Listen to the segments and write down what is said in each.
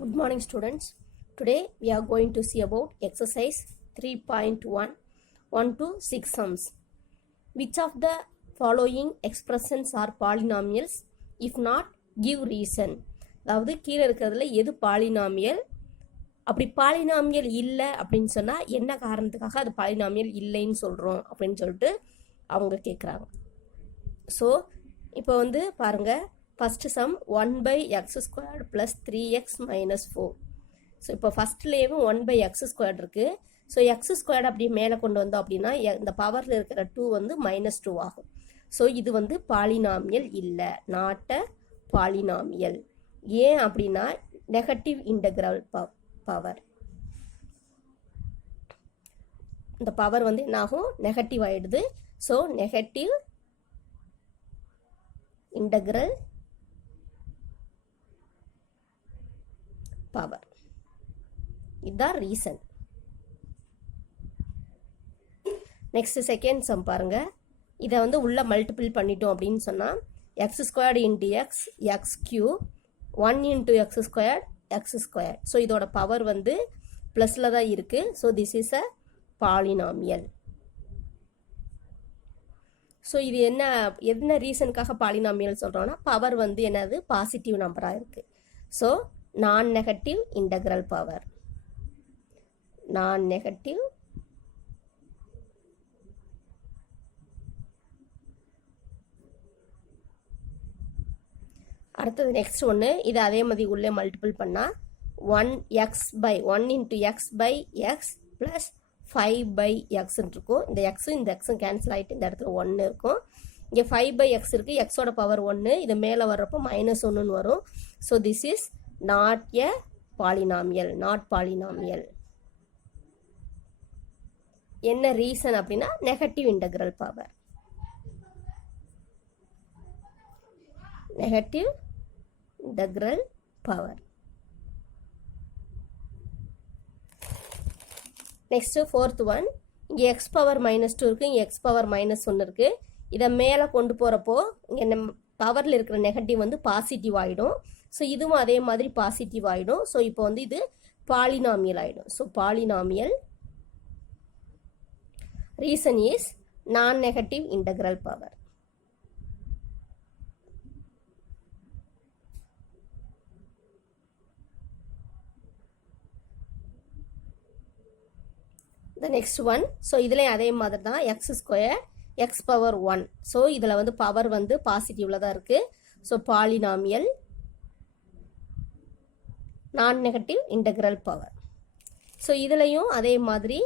Good morning students. Today we are going to see about exercise 3.1 1 to 6 sums. Which of the following expressions are polynomials? If not, give reason. அதாவது கீழே இருக்கிறதுல எது polynomial, அப்படி polynomial இல்லை அப்படின்னு சொன்னால் என்ன காரணத்துக்காக அது பாலினாமியல் இல்லைன்னு சொல்கிறோம் அப்படின்னு சொல்லிட்டு அவங்க கேட்குறாங்க. ஸோ இப்போ பாருங்கள், first some 1/x² + 3x - 4. So இப்போ ஃபஸ்ட்லேயும் 1/x² இருக்குது. ஸோ x² அப்படியே மேலே கொண்டு வந்தோம் அப்படின்னா இந்த பவரில் இருக்கிற 2 -2 ஆகும். ஸோ இது பாலினாமியல் இல்லை, நாட் அ பாலினாமியல். ஏன் அப்படின்னா நெகட்டிவ் இன்டெக்ரல் பவர், இந்த பவர் என்னாகும், நெகட்டிவ் ஆகிடுது. ஸோ நெகட்டிவ் இன்டெக்ரல் பவர், இதுதான் ரீசன். நெக்ஸ்ட் செகண்ட் சம் பாருங்க, இதை உள்ள மல்டிபிள் பண்ணிட்டோம் அப்படின்னு சொன்னால் x² × x x³ 1 × x² x². So இதோட பவர் ப்ளஸில் தான் இருக்குது. So this is a polynomial. So இது என்ன ரீசனுக்காக பாலினாமியல் சொல்கிறோன்னா, பவர் என்னது, பாசிட்டிவ் நம்பராக இருக்குது. ஸோ நான் நெகட்டிவ் இன்டெக்ரல் பவர், நான் நெகட்டிவ் அடுத்தது நெக்ஸ்ட் ஒன்று, இது அதே மாதிரி உள்ளே மல்டிபிள் பண்ணால் 1 × x/x + 5/x இருக்கும். இந்த எக்ஸும் இந்த எக்ஸும் கேன்சல் ஆகிட்டு இந்த இடத்துல 1 இருக்கும். இங்கே 5/x இருக்குது, எக்ஸோட பவர் 1, இது மேலே வர்றப்போ -1 வரும். So this is not a polynomial, not polynomial. என்ன ரீசன் அப்படின்னா negative integral power, negative integral power. Next fourth one, இங்கே x பவர் -2 இருக்குது, இங்கே x பவர் -1 இருக்குது. இதை மேலே கொண்டு போகிறப்போ இங்கே பவரில் இருக்கிற நெகட்டிவ் பாசிட்டிவ் ஆகிடும். ஸோ இதுவும் அதே மாதிரி பாசிட்டிவ் ஆகிடும். ஸோ இப்போ இது பாலினாமியல் ஆகிடும். So polynomial reason is non negative integral power. The next one, so இதுலேயும் அதே மாதிரி தான் x² x பவர் 1. ஸோ இதில் பவர் பாசிட்டிவில் தான் இருக்குது. So polynomial non negative integral power. So இதுலேயும் அதே மாதிரி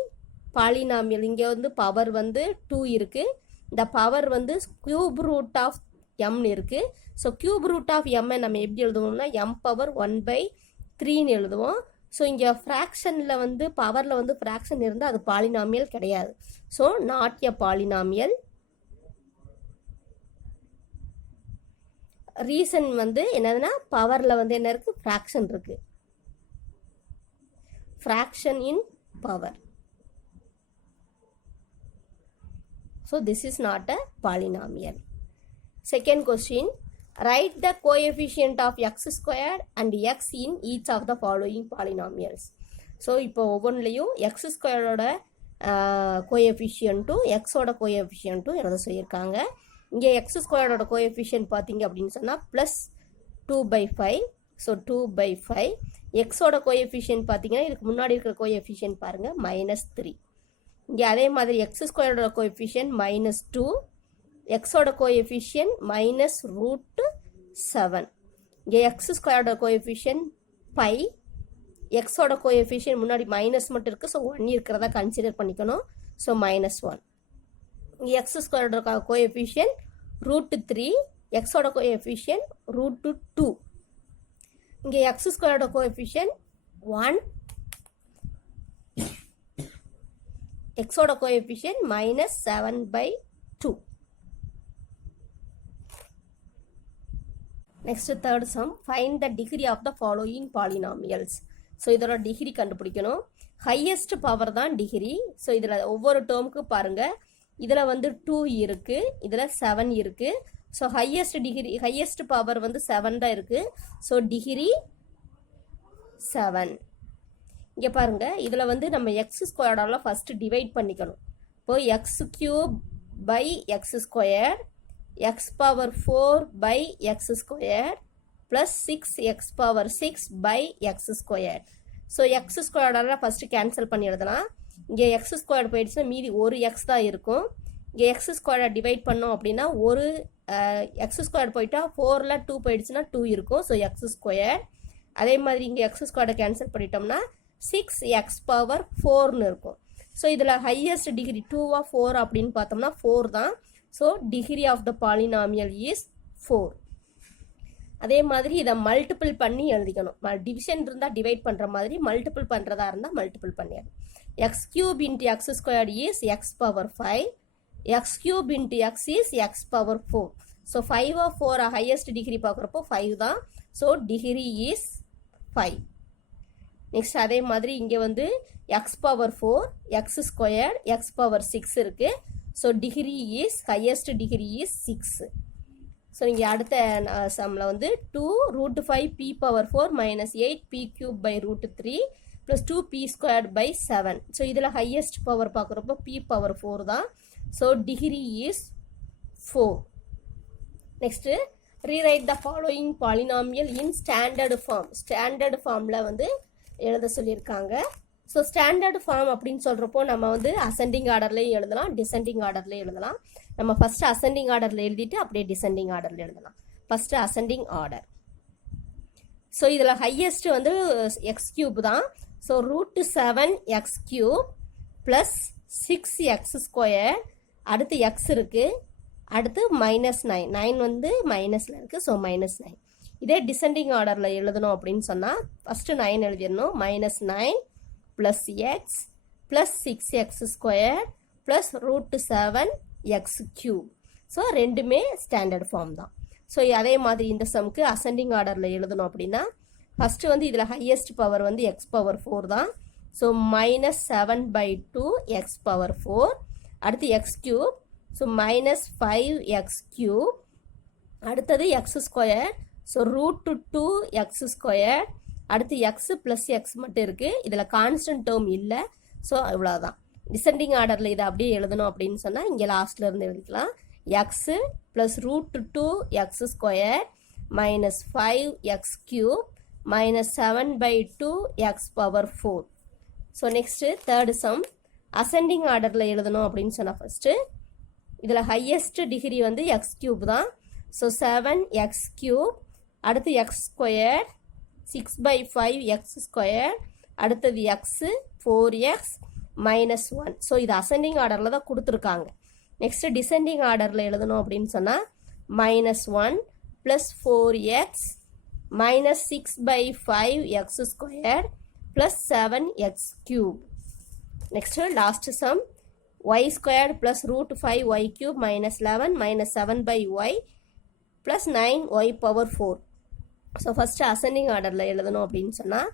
பாலினாமியல், இங்கே பவர் 2 இருக்குது. இந்த power cube root of m இருக்குது. So cube root of m நம்ம எப்படி எழுதுவோம்னா m பவர் 1/3 எழுதுவோம். ஸோ இங்கே ஃப்ராக்ஷனில் பவரில் ஃப்ராக்ஷன் இருந்தால் அது பாலினாமியல் கிடையாது. So not a polynomial. Reason என்னதுன்னா பவரில் என்ன இருக்குது, ஃப்ராக்ஷன் இருக்குது, fraction in power. So this is not a polynomial. Second question, write the coefficient of x² and x in each of the following polynomials. So இப்போ ஒவ்வொன்றிலையும் x² ஓட கோஎஃபிஷியன்ட்டும் x ஓட கோஎஃபிஷியன்ட்டும் எழுத சொல்லியிருக்காங்க. இங்கே x² ஓட கோஎஃபிஷியன்ட் பார்த்தீங்க அப்படின்னு சொன்னால் +2/5. ஸோ 2/5. எக்ஸோட கோஎஃபிஷியன்ட் பார்த்தீங்கன்னா இதுக்கு முன்னாடி இருக்கிற கோஎஃபிஷியன்ட் பாருங்கள் -3. இங்கே அதே மாதிரி x² கோஎஃபிஷியன்ட் -2, எக்ஸோட கோஎஃபிஷியன்ட் -√7. இங்கே x² கோஎஃபிஷியன்ட் π, எக்ஸோட கோஎஃபிஷியன்ட் முன்னாடி மைனஸ் மட்டும் இருக்குது. ஸோ 1 இருக்கிறதா கன்சிடர் பண்ணிக்கணும். ஸோ -1. இங்கே x² கோஎஃபிஷியன்ட் √3, எக்ஸோட கோஎஃபிஷியன்ட் √2. இங்கே x² கோஎஃபிஷியன்ட் 1, எக்ஸோட coefficient -7/2. Next third sum, find the degree of the following polynomials. So இதோட டிகிரி கண்டுபிடிக்கணும். ஹையஸ்ட் பவர் தான் டிகிரி. ஸோ இதில் ஒவ்வொரு டேர்முக்கு பாருங்கள், இதில் 2 இருக்குது, இதில் 7 இருக்குது. ஸோ ஹையஸ்ட் பவர் 7 தான் இருக்குது. So degree 7. இங்கே பாருங்க, இதில் வந்து நம்ம எக்ஸ் ஸ்கொயர்டால ஃபஸ்ட்டு டிவைட் பண்ணிக்கணும். இப்போ x cube by x square, x power 4 by x square plus 6x power 6 by x square. So x ஸ்கொயர்டால ஃபஸ்ட்டு கேன்சல் பண்ணி எழுதலாம். இங்கே எக்ஸ் ஸ்கொயர் போயிடுச்சுன்னா மீதி ஒரு எக்ஸ் தான் இருக்கும். இங்கே எக்ஸ் ஸ்கொயரை டிவைட் பண்ணோம் அப்படின்னா ஒரு எக்ஸ் ஸ்கொயர் போயிட்டா 4ல் 2 போயிடுச்சுன்னா 2 இருக்கும். So X square. அதே மாதிரி இங்கே எக்ஸ் ஸ்கொயரை கேன்சல் பண்ணிட்டோம்னா 6x பவர் 4னு இருக்கும். ஸோ இதில் ஹையஸ்ட் டிகிரி 2 4 அப்படின்னு பார்த்தோம்னா 4 தான். So degree of the polynomial is 4. அதே மாதிரி இதை மல்டிபிள் பண்ணி எழுதிக்கணும். டிவிஷன் இருந்தால் டிவைட் பண்ணுற மாதிரி, மல்டிபிள் பண்ணுறதா இருந்தால் மல்டிபிள் பண்ணிடணும். X cube into X square is X power 5. X cube into X is X power 4. So 5 4 highest degree பார்க்குறப்போ 5 தான். So degree is 5. நெக்ஸ்ட் அதே மாதிரி இங்கே வந்து x power 4, x square, x power 6 இருக்குது. So degree is highest degree is 6. So நீங்கள் அடுத்த சம்மில் வந்து 2 √5 p power 4 minus 8 p cube by √3 plus 2 p squared by 7. So இதில் ஹையஸ்ட் பவர் பார்க்குறப்போ p பவர் 4 தான். So degree is 4. Next rewrite the following polynomial in standard form. Standard ஃபார்மில் வந்து எழுத சொல்லியிருக்காங்க. ஸோ ஸ்டாண்டர்டு ஃபார்ம் அப்படின்னு சொல்கிறப்போ நம்ம வந்து அசெண்டிங் ஆர்டர்லேயும் எழுதலாம், டிசெண்டிங் ஆர்டர்லேயும் எழுதலாம். நம்ம ஃபஸ்ட்டு அசெண்டிங் ஆர்டரில் எழுதிட்டு அப்படியே டிசெண்டிங் ஆர்டரில் எழுதலாம். First ascending order. ஸோ இதில் ஹையஸ்ட் வந்து எக்ஸ் கியூப் தான். So √7x cube plus 6x square. அடுத்து எக்ஸ் இருக்குது, அடுத்து -9. 9 வந்து மைனஸில் இருக்குது. ஸோ -9. இதே டிசெண்டிங் ஆர்டரில் எழுதணும் அப்படின்னு சொன்னால் first 9 எழுதிடணும். -9 plus X plus 6x square plus √7x cube. So ரெண்டுமே ஸ்டாண்டர்ட் ஃபார்ம் தான். ஸோ அதே மாதிரி இந்த சம்க்கு அசெண்டிங் ஆர்டரில் எழுதணும் அப்படின்னா ஃபஸ்ட்டு வந்து இதில் ஹையஸ்ட் பவர் வந்து எக்ஸ் பவர் 4 தான். So -7/2 x power 4. அடுத்து x cube. So -5x cube. அடுத்தது x square. So √2x square. அடுத்து எக்ஸ் ப்ளஸ் எக்ஸ் மட்டும் இருக்குது. இதில் கான்ஸ்டன்ட் டேர்ம் இல்லை. ஸோ இவ்வளோதான். டிசெண்டிங் ஆர்டரில் இதை அப்படியே எழுதணும் அப்படின்னு சொன்னால் இங்கே லாஸ்ட்டில் இருந்து எழுதிக்கலாம். X plus √2x square minus 5x cube minus 7/2 x power 4. So next third some ascending ஆர்டரில் எழுதணும் அப்படின்னு சொன்னால் ஃபஸ்ட்டு இதில் ஹையஸ்ட் டிகிரி வந்து எக்ஸ் கியூப் தான். So 7x cube. அடுத்து எக்ஸ் ஸ்கொயர் 6/5 எக்ஸ் ஸ்கொயர். அடுத்தது எக்ஸு 4x மைனஸ் 1. ஸோ இது அசெண்டிங் ஆர்டரில் தான் கொடுத்துருக்காங்க. நெக்ஸ்ட் டிசெண்டிங் ஆர்டரில் எழுதணும் அப்படின்னு சொன்னால் -1 plus 4x minus 6/5 X square plus 7x cube. Next last some y square plus √5y cube minus 11 minus 7/y plus 9y power 4. So first ascending ஆர்டரில் எழுதணும் அப்படின்னு சொன்னால்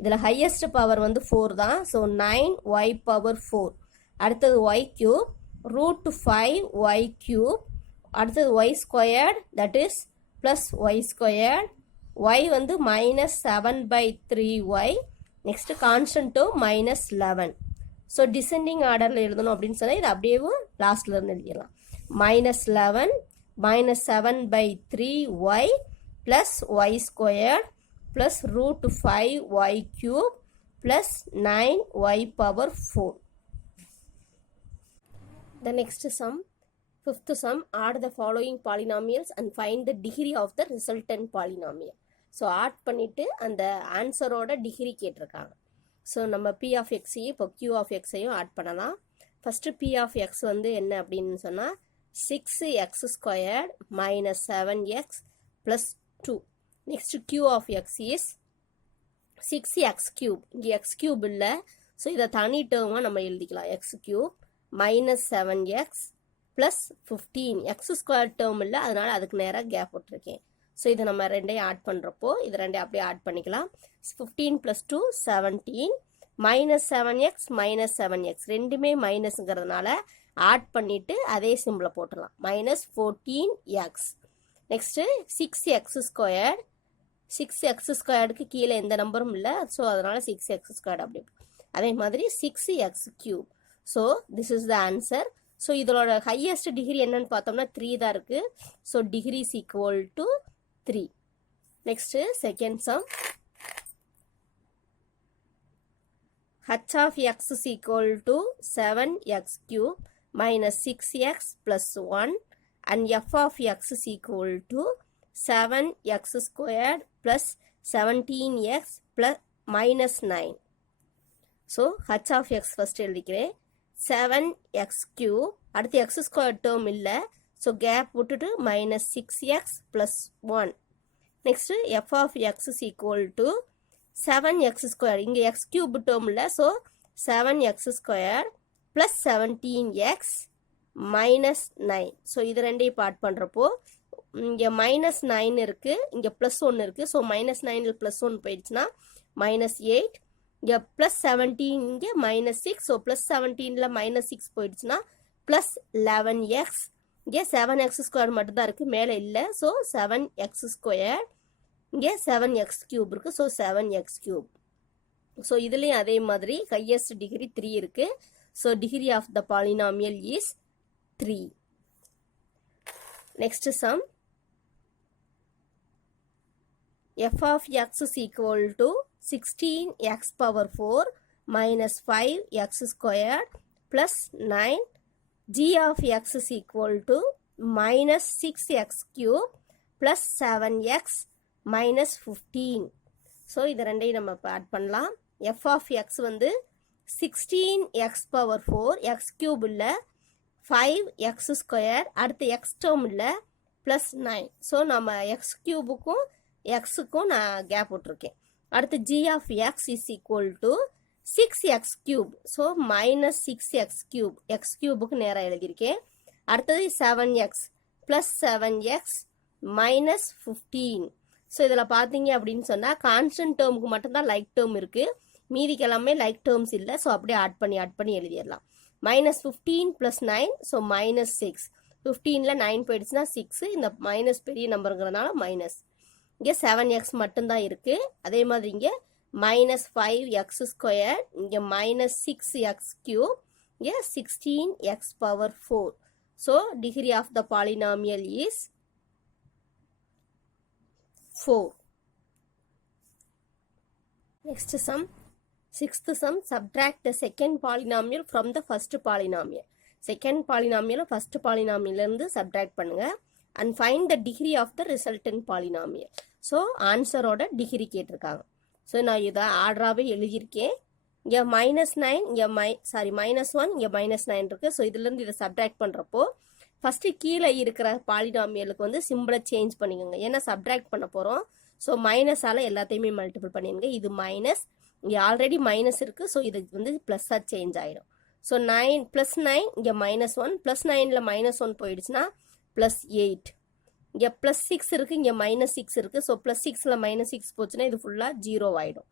இதில் ஹையஸ்ட் பவர் வந்து 4 தான். So 9y power 4. அடுத்தது y கியூப் √5y கியூப். அடுத்தது y squared that is plus y squared. y வந்து -7/3y. Next constant term -11. So descending ஆர்டரில் எழுதணும் அப்படின்னு சொன்னால் இது அப்படியே லாஸ்ட்டில் இருந்து எழுதிடலாம். -11 -7/3y plus y square plus √5y cube plus 9y power 4. The next sum, fifth sum, add the following polynomials and find the degree of the resultant polynomial. So add பண்ணிவிட்டு அந்த ஆன்சரோட டிகிரி கேட்டிருக்காங்க. ஸோ நம்ம p of xையும் இப்போ q of xையும் add பண்ணலாம். First p of x வந்து என்ன அப்படின்னு சொன்னால் 6x square minus 7x plus 2. Next q of x is 6x cube. இங்கே எக்ஸ் கியூப் இல்லை. ஸோ இதை தனி டேர்மாக நம்ம எழுதிக்கலாம். X cube minus 7x plus 15. X square term இல்லை, அதனால் அதுக்கு நேராக கேப் விட்டுருக்கேன். ஸோ இதை நம்ம ரெண்டையும் ஆட் பண்ணுறப்போ இது ரெண்டையும் அப்படியே ஆட் பண்ணிக்கலாம். 15 + 2 17 மைனஸ் 7x மைனஸ் 7x ரெண்டுமே மைனஸுங்கிறதுனால ஆட் பண்ணிவிட்டு அதே சிம்பிளை போட்டுடலாம். -14x. Next 6x square 6x ஸ்கொயர்டுக்கு கீழே எந்த நம்பரும் இல்லை, ஸோ அதனால 6x ஸ்கொயர்டு அப்படி. அதே மாதிரி 6x cube. So this is the answer. So இதோட ஹையஸ்ட் டிகிரி என்னன்னு பார்த்தோம்னா 3 தான் இருக்கு. So degree is equal to 3. Next second sum. h of x is equal to 7x cube minus 6x plus 1 and f of x is equal to 7x squared plus 17x plus minus 9. So h of x first எழுதிக்கிறேன். 7x cube அடுத்து x squared term இல்லை, so gap விட்டுட்டு minus 6x plus 1. Next f of x is equal to 7x squared, இங்க x cube term இல்லை, so 7x squared plus 17x minus 9. so இது ரெண்டையும் part பண்ணுறப்போ இங்கே minus 9 இருக்கு, இங்கே plus 1 இருக்கு, so minus 9 plus 1 போயிடுச்சுன்னா minus 8. இங்கே plus 17 இங்கே minus 6, so plus 17 minus 6 போயிடுச்சுன்னா plus 11x. இங்கே 7x squared மட்டும்தான் இருக்கு, மேலே இல்லை, so 7x squared. இங்கே 7x cube இருக்கு, so 7x cube. ஸோ இதுலேயும் அதே மாதிரி ஹையஸ்ட் டிகிரி 3 இருக்கு, so degree of the polynomial is 3. Next sum. f of x is equal to 16x power 4 minus 5x squared plus 9. g of x is equal to minus 6x cube plus 7x minus 15. So இது ரெண்டையும் நம்ம add பண்ணலாம். f of x வந்து 16x power 4 x cube இல்லை, 5x squared அடுத்து x term இல்லை plus 9. So நம்ம x cubeக்கும் xக்கும் நான் கேப் விட்டுருக்கேன். அடுத்து g of x is equal to 6x cube, so minus 6x cube, x cubeக்கு நேராக எழுதியிருக்கேன். அடுத்தது 7x plus 7x minus 15. So இதில் பார்த்தீங்க அப்படின்னு சொன்னால் கான்ஸ்டன்ட் டேர்முக்கு மட்டும்தான் லைக் டேர்ம் இருக்குது, மீதிக்கு எல்லாமே லைக் டேர்ம்ஸ் இல்லை, ஸோ அப்படியே ஆட் பண்ணி எழுதிடலாம். minus 15 plus 9, so minus 6. 15ல் 9 போயிடுச்சுன்னா 6, இந்த மைனஸ் பெரிய நம்பருங்கிறதுனால மைனஸ். இங்கே 7x மட்டும்தான் இருக்குது. அதே மாதிரி இங்கே minus 5x squared, இங்கே minus 6x cube, இங்கே 16x power 4. So degree of the polynomial is 4. Next sum. Sixth sum. Subtract the second polynomial from the first polynomial. Second polynomial first polynomial இருந்து subtract பண்ணுங்க and find the degree of the resultant polynomial. So ஆன்சரோட degree கேட்டிருக்காங்க. So நான் இதை ஆர்டராகவே எழுதியிருக்கேன். இங்கே -9, இங்கே -1, இங்கே -9 இருக்குது. ஸோ இதுலேருந்து இதை சப்ட்ராக்ட் பண்ணுறப்போ ஃபஸ்ட்டு கீழே இருக்கிற பாலினாமியலுக்கு வந்து சிம்பிளை சேஞ்ச் பண்ணிக்கோங்க, ஏன்னா சப்ட்ராக்ட் பண்ண போகிறோம். ஸோ மைனஸால் எல்லாத்தையுமே மல்டிபிள் பண்ணிடுங்க. இது மைனஸ், இங்கே ஆல்ரெடி மைனஸ் இருக்குது, ஸோ இது வந்து ப்ளஸ்ஸாக சேஞ்ச் ஆகிடும். ஸோ 9 +9 இங்கே -1, +9ல் -1 போயிடுச்சுன்னா +8. இங்கே +6 இருக்குது, இங்கே -6 இருக்குது, ஸோ +6ல் -6 போச்சுன்னா இது ஃபுல்லாக 0 ஆகிடும்.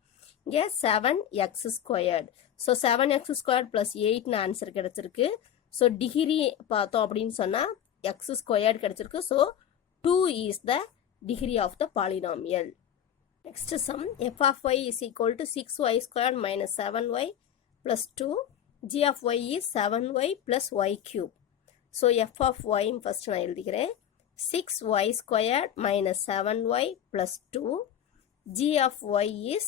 இங்கே 7x squared, so 7x squared + 8ன்னு ஆன்சர் கிடச்சிருக்கு. ஸோ டிகிரி பார்த்தோம் அப்படின்னு சொன்னால் x squared கிடச்சிருக்கு. So 2 is the degree of the polynomial. Next sum. f of y is equal to 6y squared minus 7y plus 2. g of y is 7y plus y cube. So f of y first நான் எழுதிக்கிறேன். 6y squared minus 7y plus 2. g of y is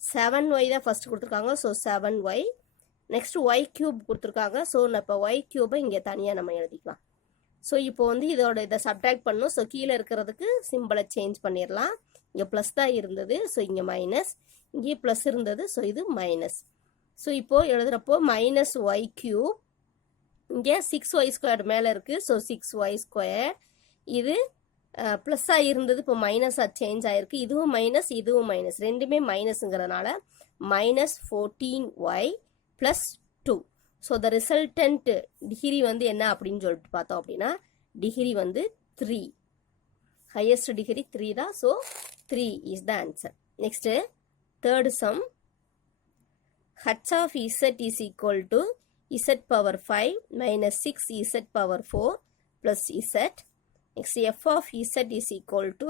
7y தான் first கொடுத்துருக்காங்க, so 7y. Next y cube கொடுத்துருக்காங்க, so இப்போ y cube இங்கே தனியாக நம்ம எழுதிக்கலாம். ஸோ இப்போ வந்து இதை சப்ட்ராக்ட் பண்ணணும். ஸோ கீழே இருக்கிறதுக்கு சிம்பிளை சேஞ்ச் பண்ணிடலாம். இங்கே ப்ளஸ் தான் இருந்தது, ஸோ இங்கே மைனஸ், இங்கே ப்ளஸ் இருந்தது, ஸோ இது மைனஸ். ஸோ இப்போது எழுதுகிறப்போ -y cube, இங்கே 6y squared மேலே இருக்குது, ஸோ 6y squared. இது ப்ளஸ்ஸாக இருந்தது, இப்போ மைனஸாக சேஞ்ச் ஆகிருக்கு. இதுவும் மைனஸ், இதுவும் மைனஸ், ரெண்டுமே மைனஸுங்கிறதுனால -14y + 2. So the resultant degree வந்து என்ன அப்படின்னு சொல்லிட்டு பார்த்தோம் அப்படின்னா டிகிரி வந்து 3. ஹையஸ்ட் டிகிரி 3 தான், so 3 is the answer. Next third some. h of z is equal to z power 5 minus 6z power 4 plus z. Next f of z is equal to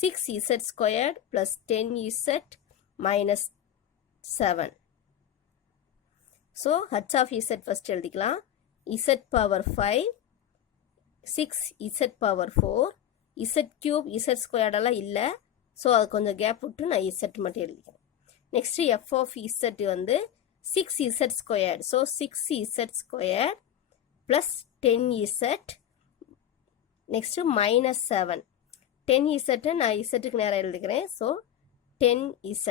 6z squared plus 10z minus 7. So h of z first எழுதிக்கலாம். z power 5, 6z power 4, z cube, z squared எல்லாம் இல்லை. So அது கொஞ்சம் gap விட்டு நான் z மட்டும் எழுதிக்கிறேன். Next f of z வந்து 6z squared. So 6z squared plus 10z next minus 7. 10z நான் zக்கு நேரா எழுதிக்கிறேன். So 10z.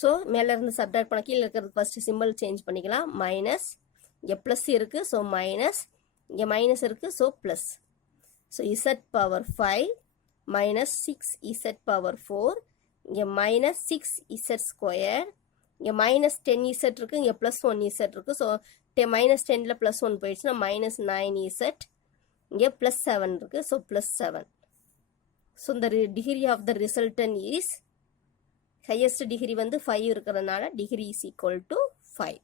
ஸோ மேலே இருந்து சப்ட்ராக்ட் பண்ண கீழே இருக்கிறது ஃபர்ஸ்ட் சிம்பிள் சேஞ்ச் பண்ணிக்கலாம். மைனஸ் இங்கே ப்ளஸ் இருக்குது. ஸோ மைனஸ் இங்கே மைனஸ் இருக்குது. So plus. So z power 5 minus 6z power 4 இங்கே மைனஸ் 6z ஸ்கொயர் இங்கே மைனஸ் 10z இருக்குது. இங்கே ப்ளஸ் 1z இருக்குது. ஸோ மைனஸ் 10ல் ப்ளஸ் 1 போயிடுச்சுன்னா மைனஸ் 9z இங்கே ப்ளஸ் 7 இருக்குது. So plus 7. ஸோ இந்த degree of the resultant is highest degree வந்து 5 இருக்கிறதுனால டிகிரி இஸ் ஈக்குவல் டு 5.